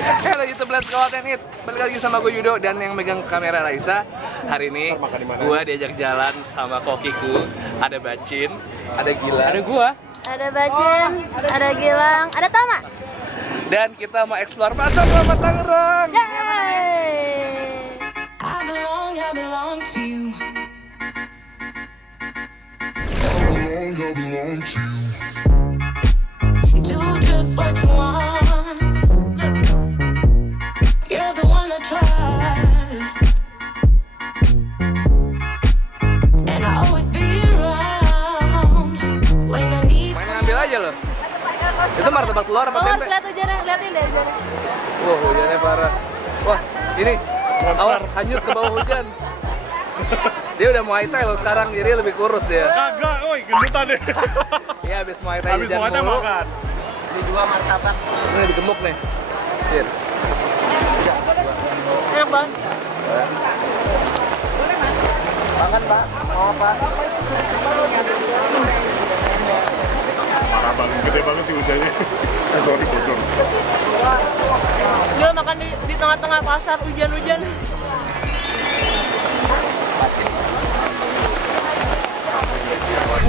Halo YouTube Let's Go Out and Eat. Balik lagi sama gue Yudo dan yang megang kamera Raisa. Hari ini gue diajak jalan sama kokiku. Ada Bacin, ada Gilang, ada gua, ada Bacin, ada Gilang, ada Tama. Dan kita mau explore Pasar Lama Tangerang. Yeay. I belong to you. I belong to you. Do just what you want. You're the one I trust. And I always be around when I need. Main ngambil aja loh. Itu martabak telur apa Oh, tempe? harus lihat hujannya, liatin deh hujannya. Wah, hujannya parah. Wah, ini awas hanyut ke bawah hujan. Dia udah Muay Thai loh sekarang, jadi lebih kurus dia. Kagak, woi, gendutan deh. Iya, habis Muay Thai Habis hujan Muay Thai mulu. makan. Ini dua martabak. Ini digemuk nih. Hier. Enak banget. Makan, Pak. Mau apa? Parah banget, gede banget sih hujannya. Sorry, bocor. Gila makan di tengah-tengah pasar hujan-hujan.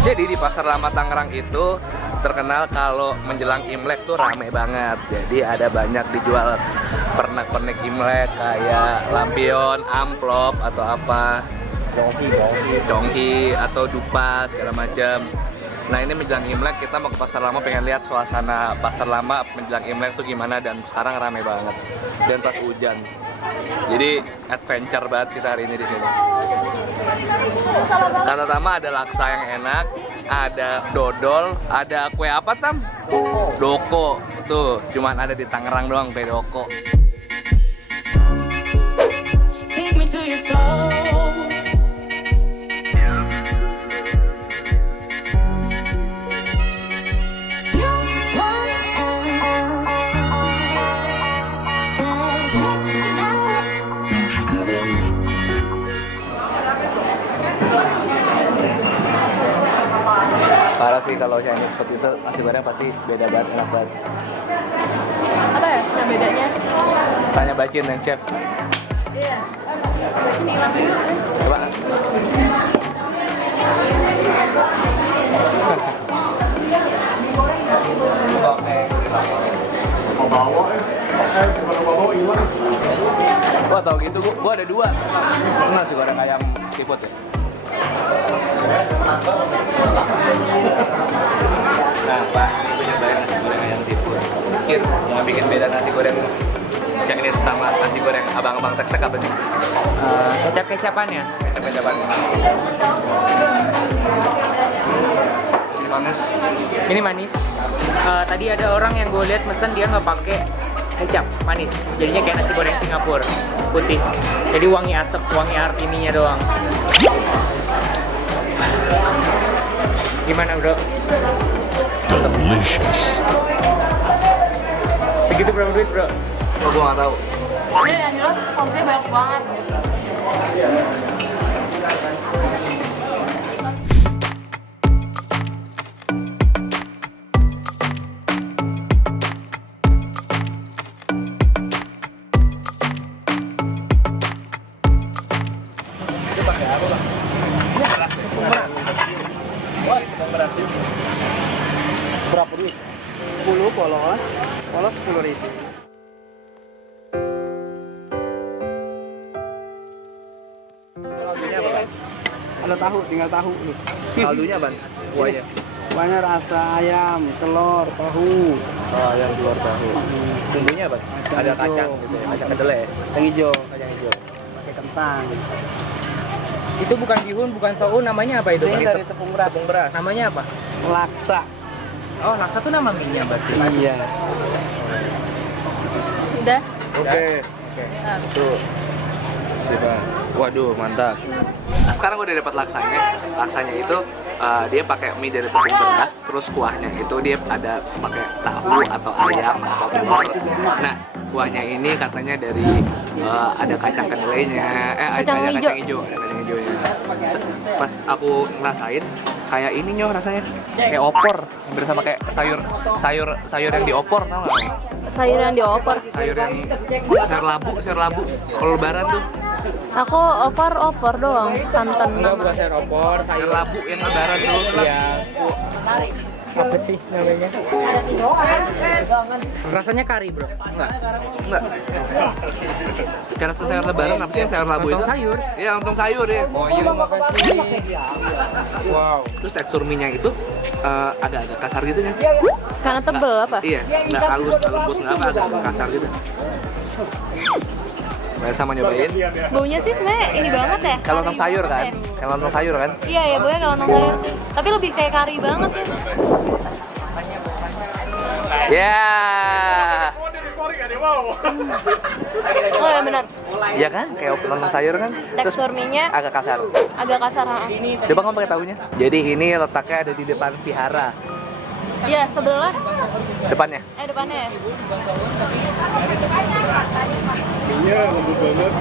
Jadi di Pasar Lama Tangerang itu terkenal kalau menjelang Imlek tuh rame banget. Jadi ada banyak dijual pernak-pernik Imlek kayak lampion, amplop atau apa, conghi atau dupa segala macam. Nah ini menjelang Imlek kita mau ke Pasar Lama, pengen lihat suasana Pasar Lama menjelang Imlek tuh gimana, dan sekarang rame banget dan pas hujan. Jadi adventure banget kita hari ini di sini. Kata Tama ada laksa yang enak, ada dodol, ada kue apa Tam? Doko. Tuh, cuman ada di Tangerang doang kue doko. Take me to your soul. Parah sih kalau Chinese food itu nasi goreng pasti beda banget, enak banget. Apa ya yang bedanya? Tanya Bacin yang chef. Iya. Bacin hilang. Coba. Oke. Mau bawa gimana bawa hilang. Wah tau gitu, gua ada dua. Nasi goreng ayam seafood ya. Nah Pak, ini nyobain nasi goreng ayam seafood. Kir, yang bikin beda nasi goreng Chinese sama nasi goreng abang-abang tek-tek apa sih? Kecap-kecapannya. Kecap-kecapan. Ini manis. Ini manis. Tadi ada orang yang gue lihat mesen dia nggak pakai kecap manis. Jadinya kayak nasi goreng Singapura putih. Jadi wangi asap, wangi ininya doang. Gimana bro? Delicious. Segitu berapa duit bro? Oh, gua nggak tahu. Ini yang jelas porsinya banyak banget. Berapa duit? 10 polos 10.000. Kaldunya apa? Ada tahu, tinggal tahu nih. Kaldunya apa? Kuahnya. Banyak rasa ayam, telur, tahu. Oh, ayam telur tahu. Bumbunya apa? Ada hijau. kacang gitu ya, kacang kedelai. Kacang hijau, Kacang hijau. pakai kentang. Itu bukan bihun, bukan soun, namanya apa itu? Ini dari tepung beras. Tepung beras. Namanya apa? Laksa. Oh, laksa tuh nama mie-nya berarti. Iya. Udah. Oke. Tuh. Siapa? Waduh, mantap. Nah, sekarang udah dapat laksanya. Laksanya itu dia pakai mie dari tepung beras, terus kuahnya itu dia ada pakai tahu atau ayam atau telur. Nah, kuahnya ini katanya dari ada kacang kedelainya, ada Kacang kacang hijau. hijau, ada kacang hijaunya. Pas aku ngerasain, kayak ini nyoh rasanya. Kayak opor, hampir sama kayak sayur yang diopor, tau nggak? Sayur yang dioper. Sayur labu. Kalau lebaran tuh Aku opor doang, santan. Enggak, bukan sayur opor, sayur sayur labu yang lebaran tuh. Iya. Apa sih namanya? Rasanya kari, bro. Enggak. Cara sayur lebaran apa sih yang sayur labu itu? Lontong sayur. Iya, lontong sayur ya. Oh iya, makasih. Wow. Terus tekstur mie-nya itu agak-agak kasar gitu ya. Karena tebel apa? Iya, nggak halus, nggak lembut, nggak apa, agak kasar gitu. Nah, sama nyobain. Baunya sih sebenarnya ini banget ya. Kalau lontong sayur kan? Ya. Kalau lontong sayur kan? Iya ya, baunya kalau lontong sayur sih. Tapi lebih kayak kari banget ya. Ya. Oh, dia di story kan dia mau. Oh ya benar. Iya kan? Kayak lontong sayur kan? Terus Tekstur mie-nya agak kasar. agak kasar. Coba kamu pakai tahunya. Jadi ini letaknya ada di depan vihara. Iya, sebelah. Depannya. Depannya ya. Mie-nya lembut banget.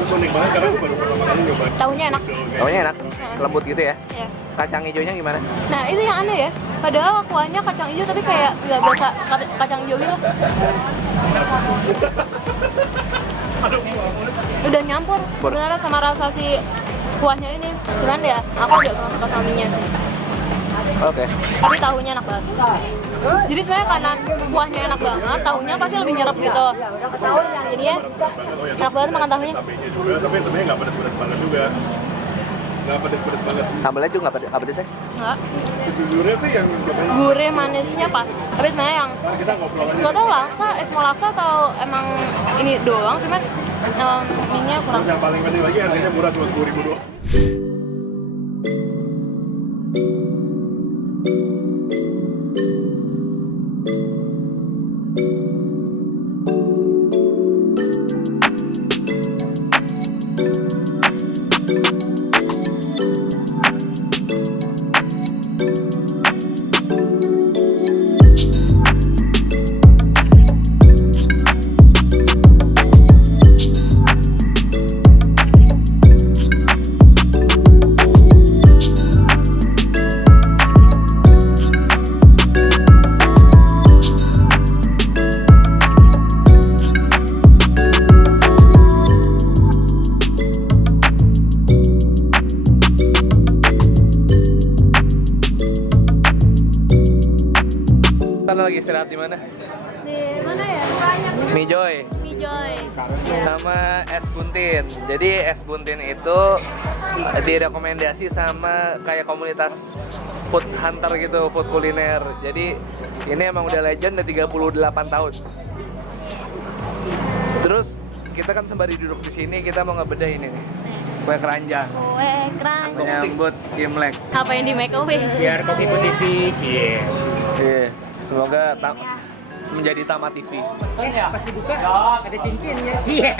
Terus unik banget karena aku baru pertama kali nyoba. Tahunya enak. Tahunya enak, lembut gitu ya. Ya. Kacang hijaunya gimana? Nah, itu yang aneh ya. Padahal kuahnya kacang hijau tapi kayak nggak berasa kacang hijau gitu. Udah nyampur sebenarnya sama rasa si kuahnya ini. Cuman ya, aku nggak kurang suka sama mie-nya sih. Oke. Tapi tahunya enak banget. Jadi sebenarnya karena kuahnya enak banget, tahunya pasti lebih nyerap gitu. Jadi ya, enak banget makan tahunya. Cabenya juga, tapi sebenarnya nggak pedas-pedas banget juga. Nggak pedas-pedas banget. Sambalnya juga nggak pedes ya? Enggak. Sejujurnya sih yang sebenarnya Gurih manisnya pas. Tapi sebenarnya yang kita ngobrol aja. nggak tahu laksa, semua laksa atau emang ini doang, cuman mie-nya kurang. Terus yang paling penting lagi harganya murah, cuma 10.000 doang. Kita lagi istirahat di mana? Di mana ya? Mie Joy Mie Joy. sama es buntin. Jadi es buntin itu direkomendasi sama kayak komunitas food hunter gitu, food kuliner. Jadi ini emang udah legend, udah 38 tahun. Terus kita kan sembari duduk di sini, kita mau ngebedah ini nih, kue keranjang. Kue keranjang. Menyambut Imlek. Apa yang di make a wish? Biar kopi TV. Cheers. Iya. Semoga menjadi Tama TV. Pas dibuka, ada cincinnya. Iya.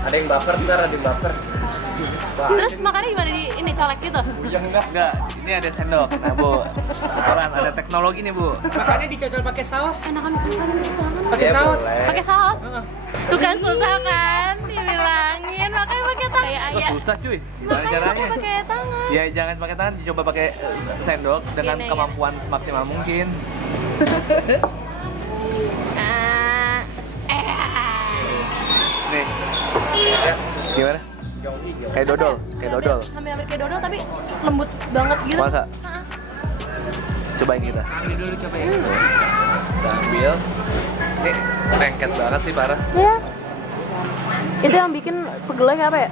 Ada yang baper, ntar ada yang baper. Terus makannya gimana di ini colek gitu? Enggak, ini ada sendok. Nah, Bu. Beneran ada teknologi nih, Bu. Makannya dicocol pakai saus. Enakan Pakai Ya, saus. boleh. pakai saus. Tuh kan susah kan dibilangin, makanya pakai tangan. Kayak Oh, ayah. susah cuy. Gimana Makanya caranya? pakai tangan. Ya jangan pakai tangan, dicoba pakai sendok dengan Gini, ya. kemampuan semaksimal mungkin. Nih. Ya, gimana? Kayak dodol, kayak dodol. Hampir kayak dodol tapi lembut banget gitu. Masa? Heeh. Cobain kita. Ambil dulu coba ya. Kita ambil. Ini lengket banget sih, parah. Iya. Itu yang bikin pegelnya apa ya?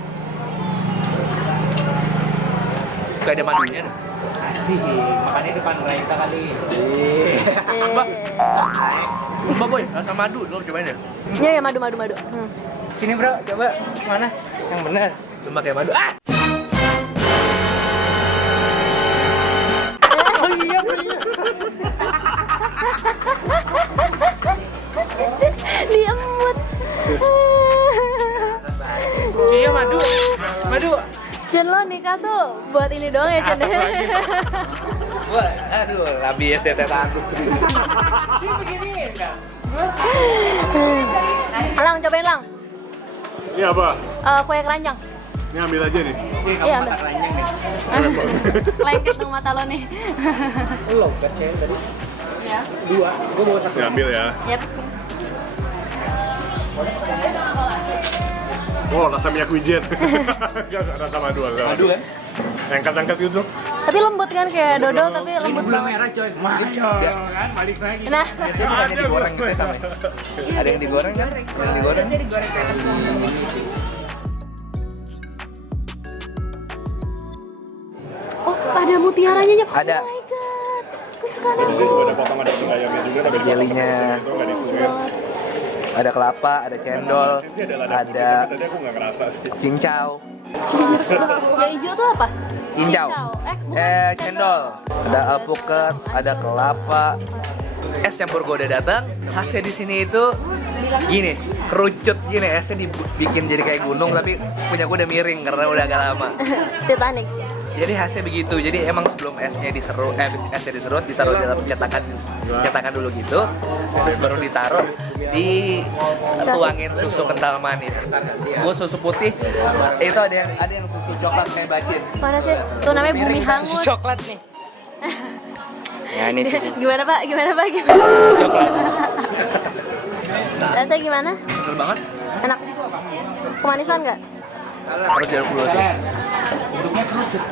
Kayak ada madunya nih. Asik. Makannya depan Raisa kali. Mbak Boy, rasa madu, lo cobain ya? Iya ya, madu. Sini bro, coba mana? Yang benar. Cuma kayak madu. Ah! Oh iya benar. Diemut. Iya madu. Madu. Jen lo nikah tuh buat ini doang ya Jen? Wah, aduh, labias ya tetanus. Ini begini enggak? Lang, cobain Lang. Ini apa? Kue keranjang. Ini ambil aja nih. Iya, ambil. Keranjang nih. Lengket dong mata lo nih. Belum kan kayak tadi. Ya. 2. Gua bawa 1. Ini ambil ya. Yap. Oh, rasa minyak wijen. Enggak, rasa madu. Madu kan? Angkat-angkat gitu. Tapi lembut kan kayak dodol tapi lembut Gula banget. merah coy. Mayo kan balik lagi. Nah, Biasanya bukannya digoreng gitu kan? Ada yang digoreng kan? Yang digoreng? oh ada mutiaranya nya. Ada. Oh my god. Aku suka Di sini banget. juga ada potongan daging ayamnya juga, tapi Jelinya. itu nggak disuir. Ada kelapa, ada cendol, Sih ada lada putih, ada tapi tadi aku nggak ngerasa sih. cincau, Yang hijau tuh apa? cincau, Bukan. cendol, ada alpukat, ada kelapa. Es campur gue udah datang. Khasnya di sini itu gini, kerucut gini, esnya dibikin jadi kayak gunung tapi punya gue udah miring karena udah agak lama. Titanic. Jadi khasnya begitu. Jadi emang sebelum esnya diserut, esnya diserut ditaruh dalam cetakan dulu gitu. Terus baru ditaruh dituangin susu kental manis. Gue susu putih, itu ada yang susu coklat kayak bacin. Mana sih? Tuh namanya bumi hangut. Susu coklat nih. Ya ini susu. Gimana Pak? Gimana Pak? Gimana? Susu coklat. Rasanya gimana? Betul banget. Enak. Kemanisan nggak? Harus jeruk dulu sih. Bentuknya kerucut.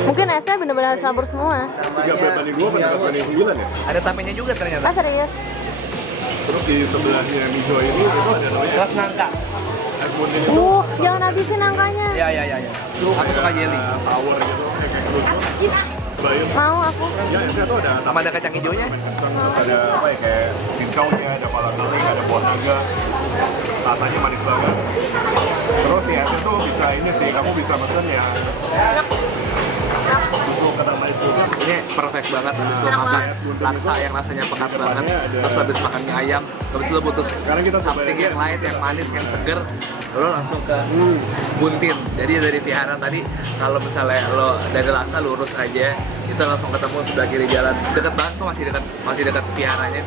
Mungkin esnya bener-bener harus campur semua. 3 tadi gua benar banding 9 ya. Ada tapenya juga ternyata. Ah serius? Terus di sebelahnya Mijo ini itu ada namanya Kelas nangka. es bunting itu. Jangan habisin angkanya. Ya. Aku suka jelly. Power gitu, kayak kerucut. Sebayin. Mau aku. Ya, esnya tuh ada Sama ada kacang hijaunya. terus ada apa ya, kayak cincaunya, ada pala kering, ada buah naga. Rasanya manis banget. Terus si esnya tuh bisa ini sih, kamu bisa pesen ya susu kental manis putih. Ini perfect banget habis lo makan laksa yang rasanya pekat banget. Terus habis makan mie ayam, habis lo butuh Sekarang kita coba something ya. yang lain, yang manis, yang seger, lo langsung ke buntin. Jadi dari Vihara tadi, kalau misalnya lo dari laksa lurus aja, itu langsung ketemu sebelah kiri jalan. Deket banget kok, masih dekat Viharanya.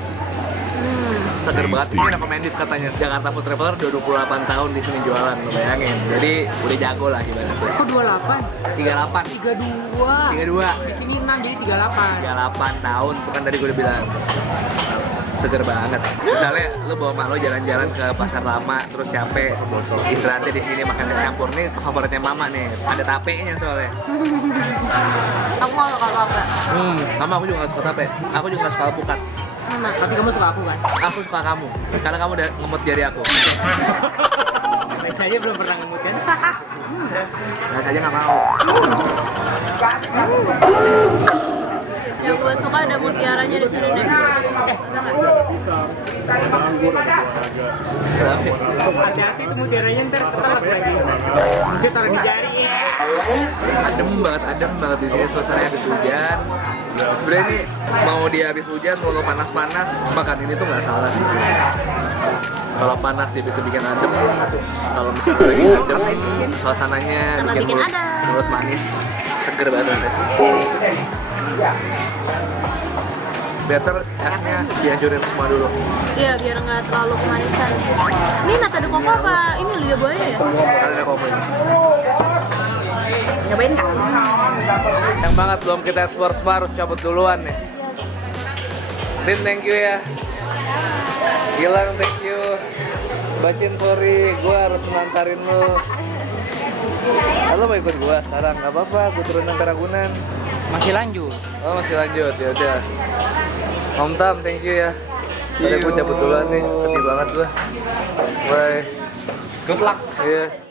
Seger banget. Ini recommended katanya. Jakarta Food Traveler udah 28 tahun di sini jualan, lo bayangin. Jadi udah jago lah ibaratnya. Kok 28? 38. 32. Di sini 6 jadi 38. 38 tahun, bukan tadi gue udah bilang. Seger banget. Misalnya lu bawa mak lo jalan-jalan ke pasar lama terus capek, istirahatnya di sini makan es campur nih favoritnya mama nih. Ada tapenya soalnya. Aku mau apa? Sama aku juga gak suka tape. Aku juga gak suka alpukat. Mama. Tapi kamu suka aku kan? Aku suka kamu karena kamu udah ngemut jari aku. Saya aja belum pernah ngemut kan? Nah saja nggak mau. Yang gue suka ada mutiaranya di sini deh. Ada nggak? Ada anggur, ada buah naga. Hati-hati tuh mutiaranya ntar keselak lagi. Mesti taruh di jari ya. Adem banget di sini, suasananya habis hujan. Sebenarnya ini mau dia habis hujan, mau lo panas-panas, makan ini tuh nggak salah sih. Kalau panas dia bisa bikin adem, kalau misalnya lagi adem, suasananya Tambah bikin adem. mulut manis, seger banget rasanya. Better esnya dihancurin semua dulu. Iya biar nggak terlalu kemanisan. Ini nata de coco apa? Ini lidah buaya ya? Ada kopi. Nyobain nggak? Yang banget belum kita explore semua harus cabut duluan nih. Rin, thank you ya. Gilang, thank you. Bacin, sorry, gue harus mengantarin lo. Lo mau ikut gue sekarang? Gak apa-apa, gue turun ke Ragunan. Masih lanjut. Oh masih lanjut, ya udah. Om Tam, thank you ya. Udah gue cabut duluan nih, sedih banget gue. Bye. Good luck. Iya.